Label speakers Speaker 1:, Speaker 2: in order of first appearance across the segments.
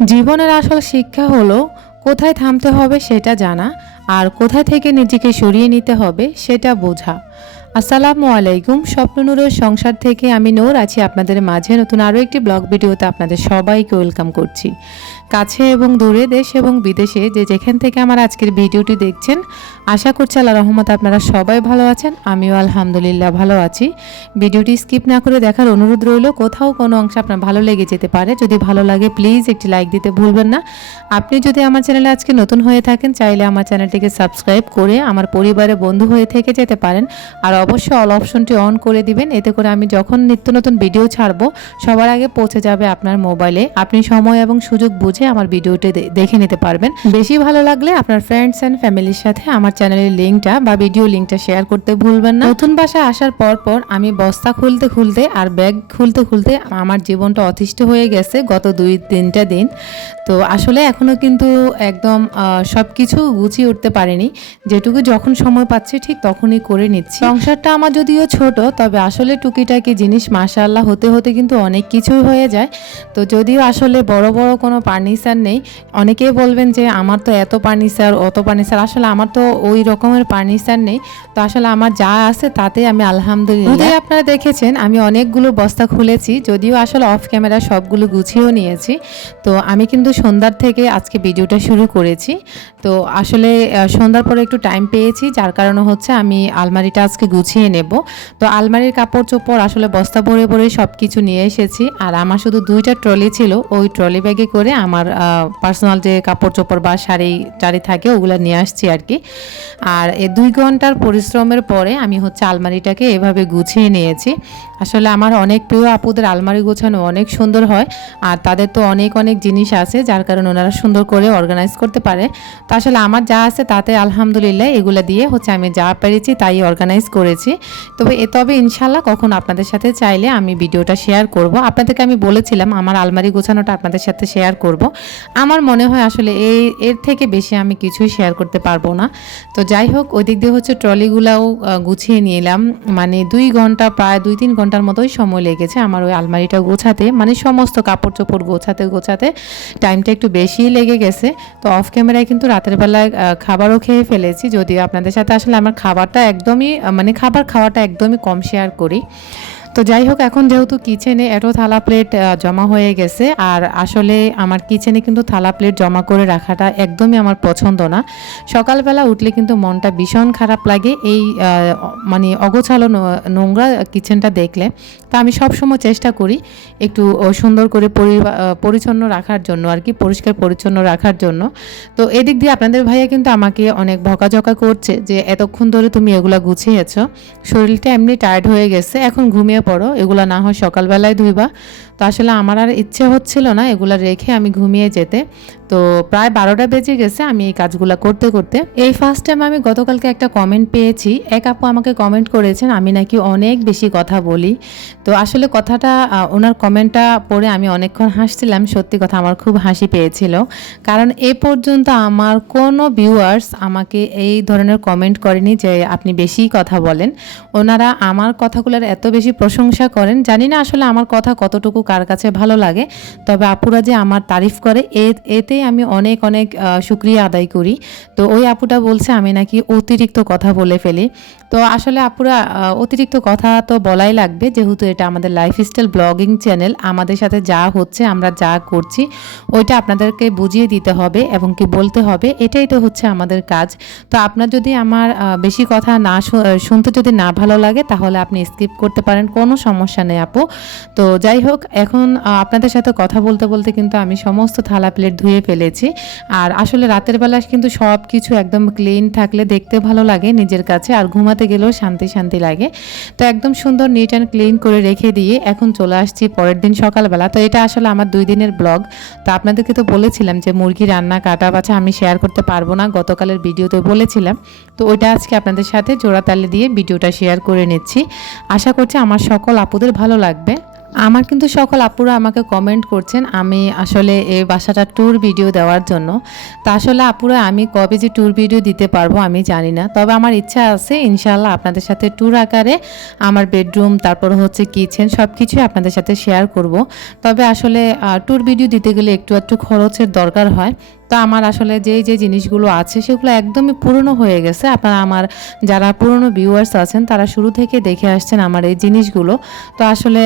Speaker 1: জীবনের আসল শিক্ষা হলো কোথায় থামতে হবে সেটা জানা, আর কোথা থেকে নিজেকে সরিয়ে নিতে হবে সেটা বোঝা। আসসালামু আলাইকুম স্বপ্ননূরের সংসার থেকে আমি নোর, আছি আপনাদের মাঝে নতুন আরও একটি ব্লগ ভিডিওতে আপনাদের সবাইকে ওয়েলকাম করছি। কাছে এবং দূরে দেশ এবং বিদেশে যে যেখান থেকে আমার আজকের ভিডিওটি দেখছেন, আশা করছি আল্লাহ রহমত আপনারা সবাই ভালো আছেন। আমিও আলহামদুলিল্লাহ ভালো আছি। ভিডিওটি স্কিপ না করে দেখার অনুরোধ রইল, কোথাও কোনো অংশ আপনার ভালো লেগে যেতে পারে। যদি ভালো লাগে, প্লিজ একটি লাইক দিতে ভুলবেন না। আপনি যদি আমার চ্যানেলে আজকে নতুন হয়ে থাকেন, চাইলে আমার চ্যানেলটিকে সাবস্ক্রাইব করে আমার পরিবারে বন্ধু হয়ে থেকে যেতে পারেন। আর অবশ্যই অল অপশনটি অন করে দিবেন, এতে করে আমি যখন নিত্য নতুন ভিডিও ছাড়বো, সবার আগে পৌঁছে যাবে আপনার মোবাইলে। আপনি সময় এবং সুযোগ বুঝে আমার ভিডিওটি দেখে নিতে পারবেন। বেশি ভালো লাগলে আপনার ফ্রেন্ডস অ্যান্ড ফ্যামিলির সাথে আমার চ্যানেলের লিঙ্কটা বা ভিডিও লিঙ্কটা শেয়ার করতে ভুলবেন না। নতুন বাসায় আসার পর পর আমি বস্তা খুলতে খুলতে আর ব্যাগ খুলতে খুলতে আমার জীবনটা অতিষ্ঠ হয়ে গেছে গত দুই তিনটা দিন। তো আসলে এখনও কিন্তু একদম সব কিছু গুছিয়ে উঠতে পারিনি। যেটুকু যখন সময় পাচ্ছি ঠিক তখনই করে নিচ্ছি। সংসারটা আমার যদিও ছোট, তবে আসলে টুকিটাকি জিনিস মাশাআল্লাহ হতে হতে কিন্তু অনেক কিছুই হয়ে যায়। তো যদিও আসলে বড় বড় কোনো ফার্নিচার নেই। অনেকেই বলবেন যে, আমার তো এত ফার্নিচার অত ফার্নিচার আসলে আমার তো ওই রকমের ফার্নিচার নেই। তো আসলে আমার যা আছে তাতে আমি আলহামদুলিল্লাহ। আপনারা দেখেছেন, আমি অনেকগুলো বস্তা খুলেছি, যদিও আসলে অফ ক্যামেরা সবগুলো গুছিয়েও নিয়েছি। তো আমি কিন্তু সন্ধ্যার থেকে আজকে ভিডিওটা শুরু করেছি। তো আসলে সন্ধ্যার পরে একটু টাইম পেয়েছি, যার কারণে হচ্ছে আমি আলমারিটা আজকে গুছিয়ে নেব। তো আলমারির কাপড় চোপড় আসলে বস্তা ভরে ভরে সব কিছু নিয়ে এসেছি। আর আমার শুধু দুইটা ট্রলি ছিল, ওই ট্রলি ব্যাগে করে আমার পার্সোনাল যে কাপড় চোপড় বা শাড়ি টাড়ি থাকে, ওগুলো নিয়ে আসছি আর কি। আর এই দুই ঘণ্টার পরিশ্রমের পরে আমি হচ্ছে আলমারিটাকে এভাবে গুছিয়ে নিয়েছি। আসলে আমার অনেক প্রিয় আপুদের আলমারি গোছানো অনেক সুন্দর হয়, আর তাদের তো অনেক অনেক জিনিস আছে, যার কারণে ওনারা সুন্দর করে অর্গানাইজ করতে পারে। তো আসলে আমার যা আছে তাতে আলহামদুলিল্লাহ এগুলো দিয়ে হচ্ছে আমি যা পেরেছি তাই অর্গানাইজ করেছি। তবে এ, তবে ইনশাল্লাহ কখন আপনাদের সাথে চাইলে আমি ভিডিওটা শেয়ার করব। আপনাদেরকে আমি বলেছিলাম আমার আলমারি গোছানোটা আপনাদের সাথে শেয়ার করব। আমার মনে হয় আসলে এই, এর থেকে বেশি আমি কিছুই শেয়ার করতে পারব না। তো যাই হোক, ওই দিক দিয়ে হচ্ছে ট্রলিগুলাও গুছিয়ে নিলাম। মানে দুই ঘণ্টা, প্রায় দুই তিন ঘণ্টার মতোই সময় লেগেছে আমার ওই আলমারিটা গোছাতে। মানে সমস্ত কাপড় চোপড় গোছাতে গোছাতে টাইমটা একটু বেশিই লেগে গেছে। তো অফ ক্যামেরায় কিন্তু রাতের বেলায় খাবারও খেয়ে ফেলেছি। যদিও আপনাদের সাথে আসলে আমার খাবারটা একদমই মানে খাবার খাওয়াটা একদমই কম শেয়ার করি। তো যাই হোক এখন যেহেতু কিচেনে এত থালা প্লেট জমা হয়ে গেছে, আর আসলে আমার কিচেনে কিন্তু থালা প্লেট জমা করে রাখাটা একদমই আমার পছন্দ না। সকালবেলা উঠলে কিন্তু মনটা ভীষণ খারাপ লাগে। এই মানে অগোছালো নোংরা কিচেনটা দেখলে, তা আমি সবসময় চেষ্টা করি একটু সুন্দর করে পরিচ্ছন্ন রাখার জন্য আর কি, পরিষ্কার পরিচ্ছন্ন রাখার জন্য। তো এদিক দিয়ে আপনাদের ভাইয়া কিন্তু আমাকে অনেক বকাঝকা করছে যে, এতক্ষণ ধরে তুমি এগুলা গুছিয়েছো, শরীরটা এমনি টায়ার্ড হয়ে গেছে, এখন ঘুমিয়ে পড়ো, এগুলো না হয় সকালবেলায় ধুইবা। তো আসলে আমার আর ইচ্ছে হচ্ছিল না এগুলো রেখে আমি ঘুমিয়ে যেতে। তো প্রায় বারোটা বেজে গেছে আমি এই কাজগুলো করতে করতে। এই ফার্স্ট টাইম আমি গতকালকে একটা কমেন্ট পেয়েছি। এক আপু আমাকে কমেন্ট করেছেন, আমি নাকি অনেক বেশি কথা বলি। তো আসলে কথাটা ওনার কমেন্টটা পড়ে আমি অনেকক্ষণ হাসছিলাম। সত্যি কথা আমার খুব হাসি পেয়েছিল। কারণ এ পর্যন্ত আমার কোনো ভিউয়ার্স আমাকে এই ধরনের কমেন্ট করেনি যে আপনি বেশি কথা বলেন। ওনারা আমার কথাগুলোর এত বেশি প্রশংসা করেন। জানি না আসলে আমার কথা কতটুকু কার কাছে ভালো লাগে তবে আপুরা যে আমার তারিফ করে এ- এতে আমি অনেক অনেক আহ, শুক্রিয়া আদায় করি। তো ওই আপুটা বলছে আমি নাকি অতিরিক্ত কথা বলে ফেলি। তো আসলে আপুরা অতিরিক্ত কথা তো বলাই লাগবে যেহেতু এটা আমাদের লাইফস্টাইল ব্লগিং চ্যানেল আমাদের সাথে যা হচ্ছে আমরা যা করছি ওইটা আপনাদেরকে বুঝিয়ে দিতে হবে এবং কি বলতে হবে এটাই তো হচ্ছে আমাদের কাজ। তো আপনার যদি আমার বেশি কথা না শুনতে যদি না ভালো লাগে তাহলে আপনি স্কিপ করতে পারেন। কোনো সমস্যা নেই আপু। তো যাই হোক, এখন আপনাদের সাথে কথা বলতে বলতে কিন্তু আমি সমস্ত থালা প্লেট ধুয়ে ফেলেছি। আর আসলে রাতের বেলা কিন্তু সব কিছু একদম ক্লিন থাকলে দেখতে ভালো লাগে নিজের কাছে, আর ঘুমাতে গেলেও শান্তি শান্তি লাগে। তো একদম সুন্দর নিট অ্যান্ড ক্লিন করে রেখে দিয়ে এখন চলে আসছি পরের দিন সকালবেলা। তো এটা আসলে আমার দুই দিনের ব্লগ। তো আপনাদেরকে তো বলেছিলাম যে মুরগি রান্না, কাটা বাছা আমি শেয়ার করতে পারব না, গতকালের ভিডিওতে বলেছিলাম। তো ওইটা আজকে আপনাদের সাথে জোড়াতালি দিয়ে ভিডিওটা শেয়ার করে নিচ্ছি। আশা করছি আমার সকল আপুদের ভালো লাগবে। আমার কিন্তু সকল আপুরা আমাকে কমেন্ট করছেন, আমি আসলে এই বাসাটা ট্যুর ভিডিও দেওয়ার জন্য। তা আসলে আপুরা, আমি কবে যে ট্যুর ভিডিও দিতে পারব আমি জানি না। তবে আমার ইচ্ছা আছে ইনশাল্লাহ আপনাদের সাথে ট্যুর আকারে আমার বেডরুম তারপর হচ্ছে কিচেন সব কিছুই আপনাদের সাথে শেয়ার করব। তবে আসলে ট্যুর ভিডিও দিতে গেলে একটু একটু খরচের দরকার হয়। তো আমার আসলে যেই যে জিনিসগুলো আছে সেগুলো একদমই পুরনো হয়ে গেছে। আপনারা আমার যারা পুরনো ভিউয়ার্স আছেন, তারা শুরু থেকে দেখে আসছেন আমার এই জিনিসগুলো। তো আসলে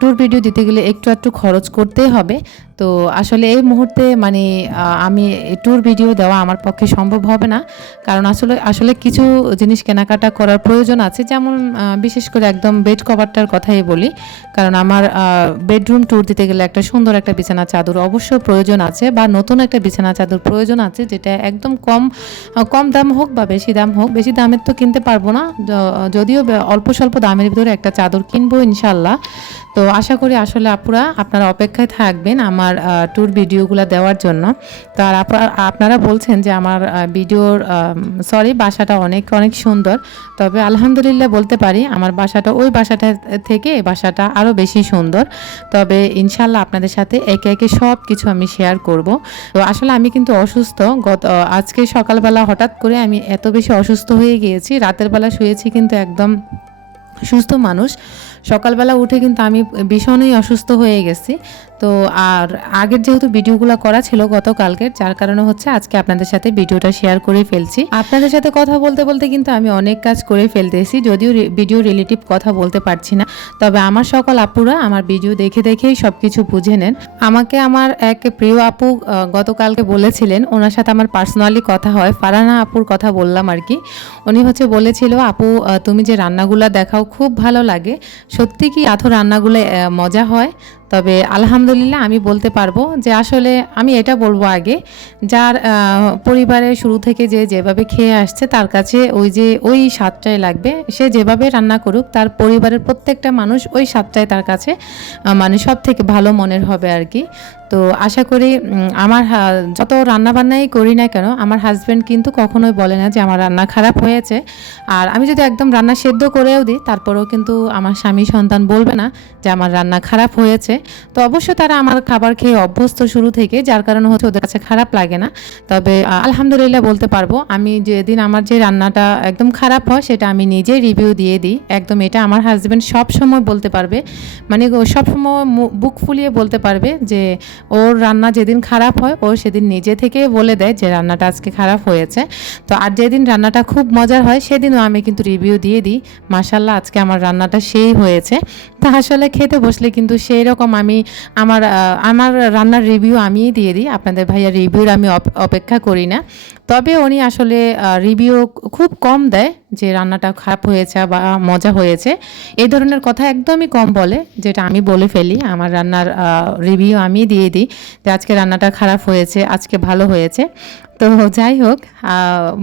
Speaker 1: ট্যুর ভিডিও দিতে গেলে একটু একটু খরচ করতেই হবে। তো আসলে এই মুহূর্তে মানে আমি ট্যুর ভিডিও দেওয়া আমার পক্ষে সম্ভব হবে না। কারণ আসলে আসলে কিছু জিনিস কেনাকাটা করার প্রয়োজন আছে। যেমন বিশেষ করে একদম বেড কভারটার কথাই বলি। কারণ আমার বেডরুম ট্যুর দিতে গেলে একটা সুন্দর একটা বিছানা চাদর অবশ্যই প্রয়োজন আছে বা নতুন একটা বিছানা, চাদর প্রয়োজন আছে, যেটা একদম কম কম দাম হোক বা বেশি দাম হোক, বেশি দামের তো কিনতে পারব না। যদিও অল্প স্বল্প দামের ভিতরে একটা চাদর কিনবো ইনশাল্লাহ তো আশা করি আসলে আপুরা আপনারা অপেক্ষায় থাকবেন আমার ট্যুর ভিডিওগুলো দেওয়ার জন্য। তো আর আপনারা বলছেন যে আমার ভিডিওর সরি বাসাটা অনেক অনেক সুন্দর। তবে আলহামদুলিল্লাহ বলতে পারি আমার বাসাটা, ওই বাসাটা থেকে এই বাসাটা আরও বেশি সুন্দর। তবে ইনশাল্লাহ আপনাদের সাথে একে একে সব কিছু আমি শেয়ার করব। তো আসলে আমি কিন্তু অসুস্থ। গত আজকে সকালবেলা হঠাৎ করে আমি এত বেশি অসুস্থ হয়ে গিয়েছি। রাতের বেলা শুয়েছি কিন্তু একদম সুস্থ মানুষ। সকালবেলা উঠে কিন্তু আমি ভীষণই অসুস্থ হয়ে গেছি। তো আর আগের যেহেতু ভিডিওগুলো করা ছিল গতকালকের, যার কারণে হচ্ছে আজকে আপনাদের সাথে ভিডিওটা শেয়ার করে ফেলছি। আপনাদের সাথে কথা বলতে বলতে কিন্তু আমি অনেক কাজ করে ফেলতেছি, যদিও ভিডিও রিলেটিভ কথা বলতে পারছি না। তবে আমার সকল আপুরা আমার ভিডিও দেখে দেখেই সব কিছু বুঝে নেন। আমাকে আমার এক প্রিয় আপু গতকালকে বলেছিলেন, ওনার সাথে আমার পার্সোনালি কথা হয়। ফারানা আপুর কথা বললাম আর কি। উনি হচ্ছে বলেছিল, আপু তুমি যে রান্নাগুলো দেখাও খুব ভালো লাগে সত্যি কি আথর রান্নাগুলো মজা হয়? তবে আলহামদুলিল্লাহ আমি বলতে পারব যে আসলে আমি এটা বলব আগে, যার পরিবারে শুরু থেকে যে যেভাবে খেয়ে আসছে তার কাছে ওই যে ওই স্বাদটাই লাগবে। সে যেভাবে রান্না করুক তার পরিবারের প্রত্যেকটা মানুষ ওই স্বাদটাই তার কাছে মানে সব থেকে ভালো মনের হবে আর কি। তো আশা করি আমার যত রান্নাবান্নাই করি না কেন, আমার হাজব্যান্ড কিন্তু কখনোই বলে না যে আমার রান্না খারাপ হয়েছে। আর আমি যদি একদম রান্না সেদ্ধ করেও দিই, তারপরেও কিন্তু আমার স্বামী সন্তান বলবে না যে আমার রান্না খারাপ হয়েছে। তো অবশ্য তারা আমার খাবার খেয়ে অভ্যস্ত শুরু থেকে, যার কারণে হচ্ছে ওদের কাছে খারাপ লাগে না। তবে আলহামদুলিল্লাহ বলতে পারব, আমি যেদিন আমার যে রান্নাটা একদম খারাপ হয়, সেটা আমি নিজেই রিভিউ দিয়ে দিই। একদম এটা আমার হাজব্যান্ড সব সময় বলতে পারবে। মানে সবসময় বুক ফুলিয়ে বলতে পারবে যে, ওর রান্না যেদিন খারাপ হয়, ও সেদিন নিজে থেকে বলে দেয় যে, রান্নাটা আজকে খারাপ হয়েছে। তো আর যেদিন রান্নাটা খুব মজার হয়, সেদিনও আমি কিন্তু রিভিউ দিয়ে দিই মাসাল্লাহ আজকে আমার রান্নাটা সেই হয়েছে। তা আসলে খেতে বসলে কিন্তু সেই রকম আমি আমার আমার রান্নার রিভিউ আমিই দিয়ে দিই। আপনাদের ভাইয়া রিভিউর আমি অপেক্ষা করি না। তবে উনি আসলে রিভিউ খুব কম দেয় যে রান্নাটা খারাপ হয়েছে বা মজা হয়েছে। এই ধরনের কথা একদমই কম বলে, যেটা আমি বলে ফেলি। আমার রান্নার রিভিউ আমি দিয়ে দিই যে আজকে রান্নাটা খারাপ হয়েছে, আজকে ভালো হয়েছে। তো যাই হোক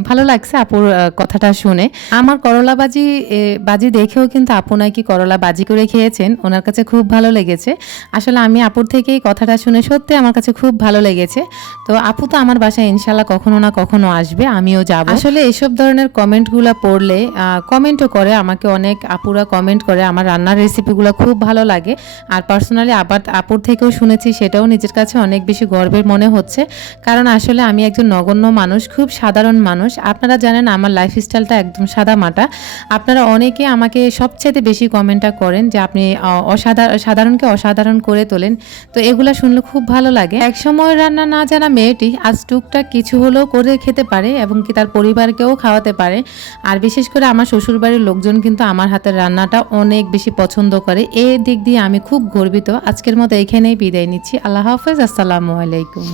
Speaker 1: ভালো লাগছে আপুর কথাটা শুনে। আমার করলা বাজি বাজি দেখেও কিন্তু আপু নাকি করলা বাজি করে খেয়েছেন। ওনার কাছে খুব ভালো লেগেছে। আসলে আমি আপুর থেকেই কথাটা শুনে সত্যি আমার কাছে খুব ভালো লেগেছে। তো আপু তো আমার বাসায় ইনশাল্লাহ কখনো না কখনো আসবে, আমিও যাব। আসলে এসব ধরনের কমেন্টগুলো পড়লে কমেন্টও করে, আমাকে অনেক আপুরা কমেন্ট করে, আমার রান্নার রেসিপিগুলো খুব ভালো লাগে। আর পার্সোনালি আবার আপুর থেকেও শুনেছি, সেটাও নিজের কাছে অনেক বেশি গর্বের মনে হচ্ছে। কারণ আসলে আমি একজন নগণ্য মানুষ, খুব সাধারণ মানুষ। আপনারা জানেন, আমার লাইফস্টাইলটা একদম সাদা মাটা। আপনারা অনেকে আমাকে সবচেয়ে বেশি কমেন্টটা করেন যে, আপনি অসাধারণ সাধারণকে অসাধারণ করে তোলেন। তো এগুলো শুনলে খুব ভালো লাগে। এক সময় রান্না না জানা মেয়েটি আজ টুকটাক কিছু হলেও করে খেতে পারে এবং কি তার পরিবারকেও খাওয়াতে পারে। আর বিশেষ করে আমার শ্বশুরবাড়ির লোকজন কিন্তু আমার হাতের রান্নাটা অনেক বেশি পছন্দ করে। এই দিক দিয়ে আমি খুব গর্বিত। আজকের মতো এখানেই বিদায় নিচ্ছি। আল্লাহ হাফেজ। আসসালামু আলাইকুম।